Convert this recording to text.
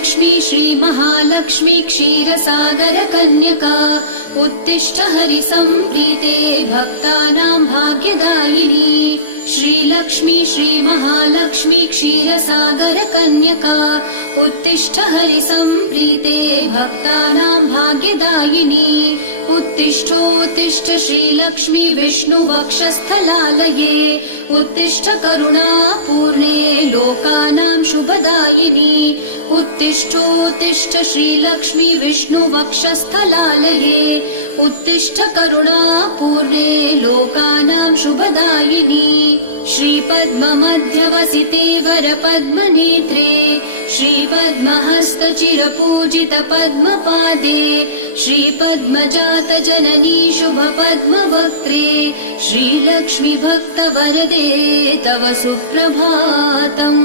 श्रीलक्ष्मी श्रीमहालक्ष्मी क्षीरसागरकन्यका उत्तिष्ठ हरिसम्प्रीते भक्तानां भाग्यदायिनी। श्रीलक्ष्मी श्रीमहालक्ष्मी क्षीरसागरकन्यका उत्तिष्ठ हरिसम्प्रीते भक्तानां भाग्यदायिनी। उत्तिष्ठोत्तिष्ठ श्रीलक्ष्मी विष्णुवक्षस्थलालये उत्तिष्ठ करुणापूर्णे लोकानां शुभदायिनी। उत्तिष्ठोत्तिष्ठ श्रीलक्ष्मी विष्णुवक्षस्थलालये उत्तिष्ठ करुणापूर्णे लोकानां शुभदायिनी। श्रीपद्ममध्यवसिते वरपद्मनेत्रे श्रीपद्महस्तचिरपूजित पद्मपादे श्रीपद्मजातजननी शुभपद्मवक्त्रे श्रीलक्ष्मी भक्तवरदे तव सुप्रभातम्।